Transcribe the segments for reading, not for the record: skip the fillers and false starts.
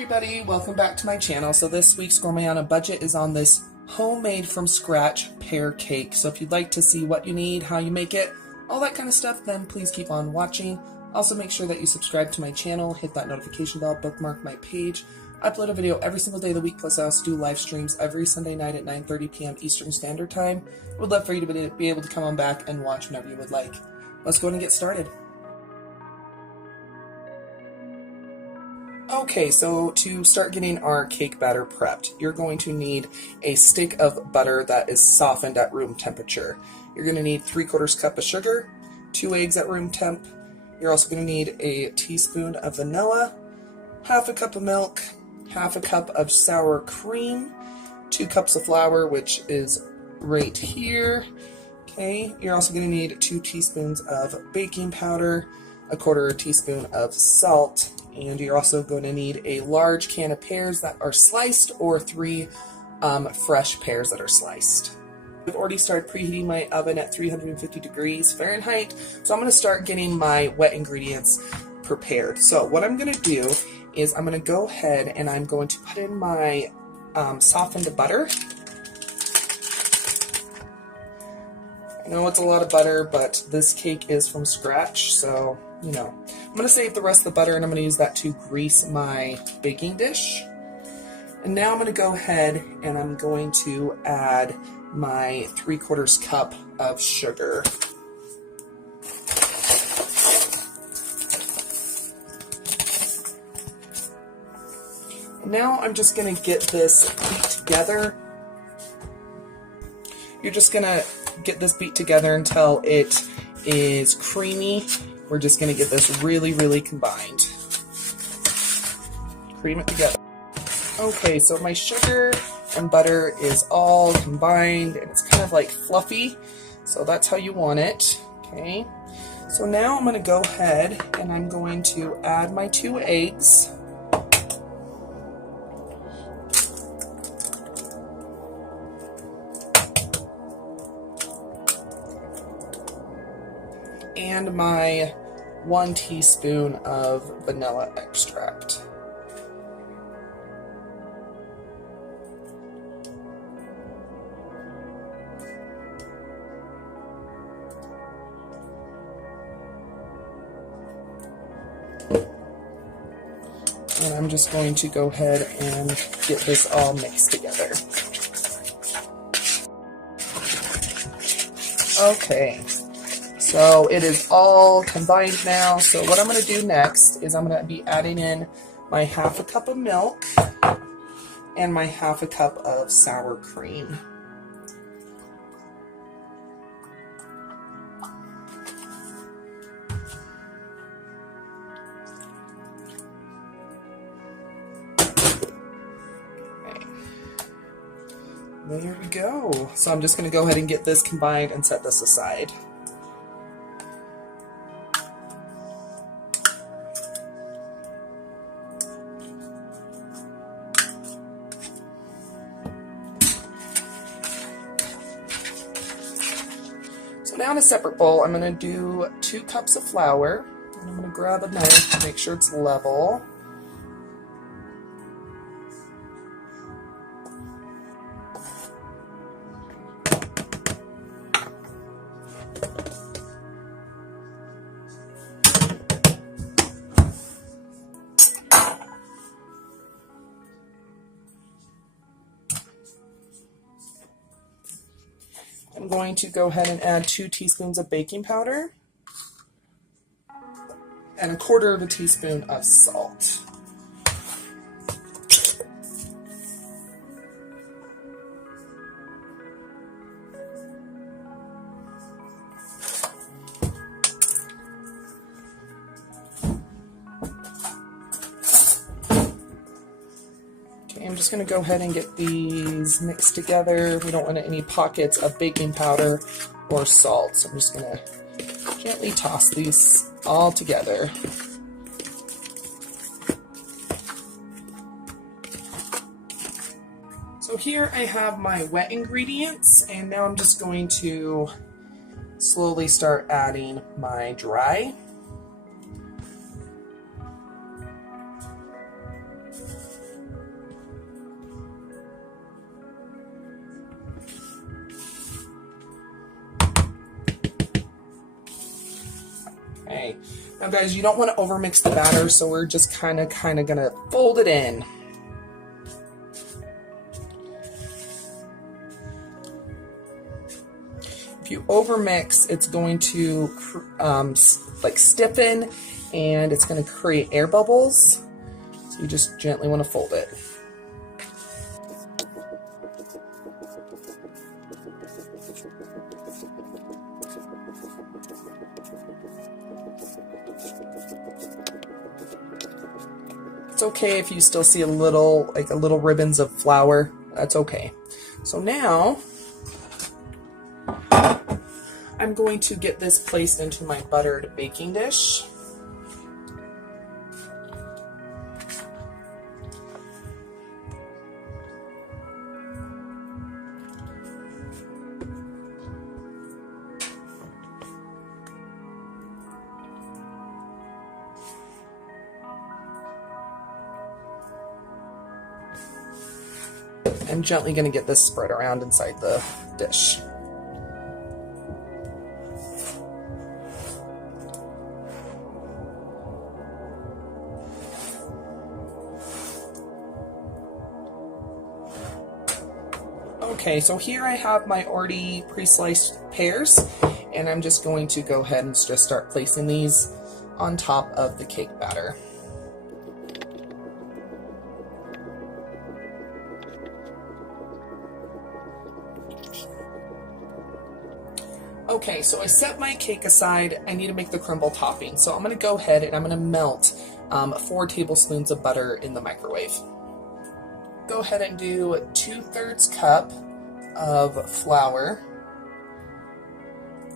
everybody, welcome back to my channel. So this week's Gourmet on a Budget is on this homemade from scratch pear cake. So if you'd like to see what you need, how you make it, all that kind of stuff, then please keep on watching. Also make sure that you subscribe to my channel, hit that notification bell, bookmark my page. I upload a video every single day of the week, plus I also do live streams every Sunday night at 9:30 p.m. Eastern Standard Time. I would love for you to be able to come on back and watch whenever you would like. Let's go ahead and get started. Okay, so to start getting our cake batter prepped, you're going to need a stick of butter that is softened at room temperature. You're going to need 3/4 cup of sugar, 2 eggs at room temp. You're also going to need a teaspoon of vanilla, 1/2 cup of milk, 1/2 cup of sour cream, 2 cups of flour, which is right here. Okay, you're also going to need 2 teaspoons of baking powder, 1/4 teaspoon of salt, and you're also going to need a large can of pears that are sliced or 3 fresh pears that are sliced. I've already started preheating my oven at 350 degrees Fahrenheit, so I'm going to start getting my wet ingredients prepared. So what I'm going to do is I'm going to go ahead and I'm going to put in my softened butter. I know it's a lot of butter, but this cake is from scratch, so you know. I'm going to save the rest of the butter and I'm going to use that to grease my baking dish. And now I'm going to go ahead and I'm going to add my 3/4 cup of sugar. And now I'm just going to get this beat together. You're just going to get this beat together until it is creamy. We're just going to get this really combined. Cream it together. Okay, so my sugar and butter is all combined and it's kind of like fluffy. So that's how you want it. Okay, so now I'm going to go ahead and I'm going to add my 2 eggs. And my 1 teaspoon of vanilla extract. And I'm just going to go ahead and get this all mixed together. Okay. So it is all combined now. So what I'm going to do next is I'm going to be adding in my 1/2 cup of milk and my 1/2 cup of sour cream. Okay. There we go. So I'm just going to go ahead and get this combined and set this aside. So now in a separate bowl, I'm going to do 2 cups of flour, and I'm going to grab a knife to make sure it's level. I'm going to go ahead and add 2 teaspoons of baking powder and 1/4 teaspoon of salt. I'm just going to go ahead and get these mixed together. We don't want any pockets of baking powder or salt, so I'm just going to gently toss these all together. So here I have my wet ingredients, and now I'm just going to slowly start adding my dry. Now guys, you don't want to overmix the batter, so we're just kind of gonna fold it in. If you overmix, it's going to like stiffen, and it's going to create air bubbles. So you just gently want to fold it. It's okay if you still see a little ribbons of flour. That's okay. So now I'm going to get this placed into my buttered baking dish. I'm gently going to get this spread around inside the dish. Okay, so here I have my already pre-sliced pears, and I'm just going to go ahead and just start placing these on top of the cake batter. Okay, so I set my cake aside. I need to make the crumble topping. So I'm going to go ahead and I'm going to melt 4 tablespoons of butter in the microwave. Go ahead and do 2/3 cup of flour.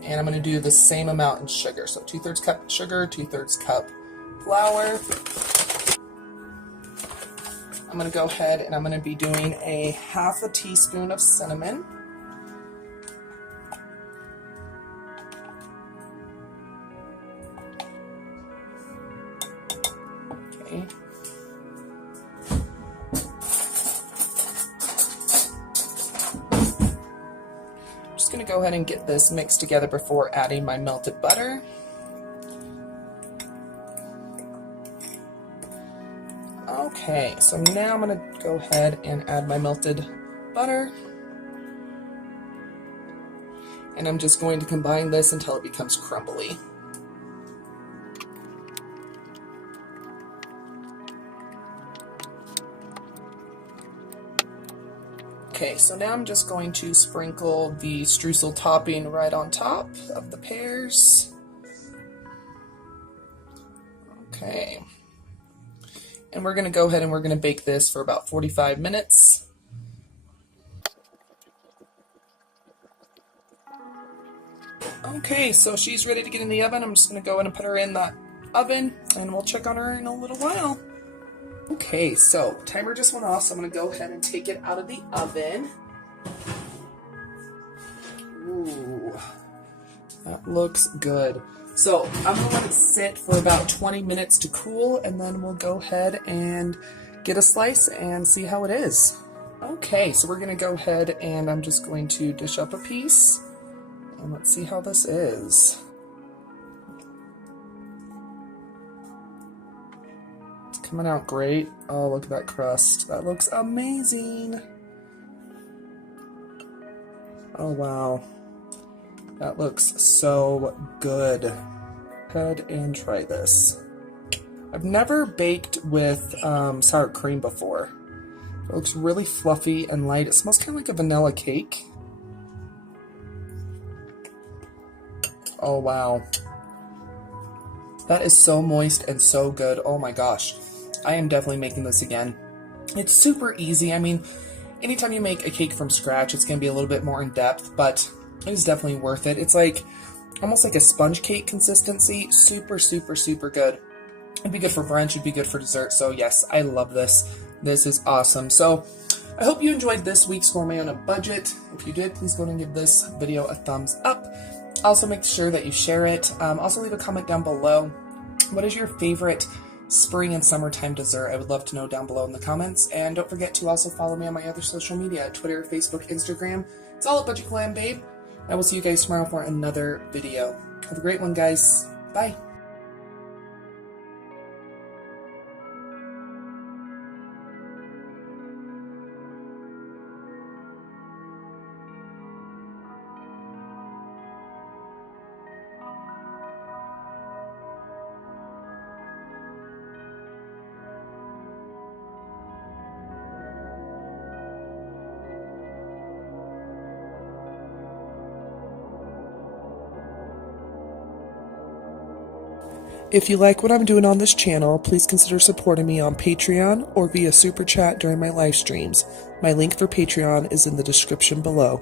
And I'm going to do the same amount in sugar. So 2/3 cup sugar, 2/3 cup flour. I'm going to go ahead and I'm going to be doing a 1/2 teaspoon of cinnamon. Okay. I'm just going to go ahead and get this mixed together before adding my melted butter. Okay, so now I'm going to go ahead and add my melted butter. And I'm just going to combine this until it becomes crumbly. Okay, so now I'm just going to sprinkle the streusel topping right on top of the pears. Okay. And we're going to go ahead and we're going to bake this for about 45 minutes. Okay, so she's ready to get in the oven. I'm just going to go in and put her in the oven, and we'll check on her in a little while. Okay, so timer just went off, so I'm going to go ahead and take it out of the oven. Ooh, that looks good. So I'm going to let it sit for about 20 minutes to cool, and then we'll go ahead and get a slice and see how it is. Okay, so we're going to go ahead and I'm just going to dish up a piece, and let's see how this is. Coming out great. Oh, look at that crust. That looks amazing. Oh, wow. That looks so good. Go ahead and try this. I've never baked with sour cream before. It looks really fluffy and light. It smells kind of like a vanilla cake. Oh, wow. That is so moist and so good. Oh my gosh. I am definitely making this again. It's super easy. I mean, anytime you make a cake from scratch, it's going to be a little bit more in depth, but it is definitely worth it. It's like almost like a sponge cake consistency. Super, super, super good. It'd be good for brunch. It'd be good for dessert. So yes, I love this. This is awesome. So I hope you enjoyed this week's Gourmet on a Budget. If you did, please go ahead and give this video a thumbs up. Also make sure that you share it. Also leave a comment down below. What is your favorite spring and summertime dessert? I would love to know down below in the comments. And don't forget to also follow me on my other social media, Twitter, Facebook, Instagram. It's all at Budget Glam Babe. I will see you guys tomorrow for another video. Have a great one, guys. Bye. If you like what I'm doing on this channel, please consider supporting me on Patreon or via Super Chat during my live streams. My link for Patreon is in the description below.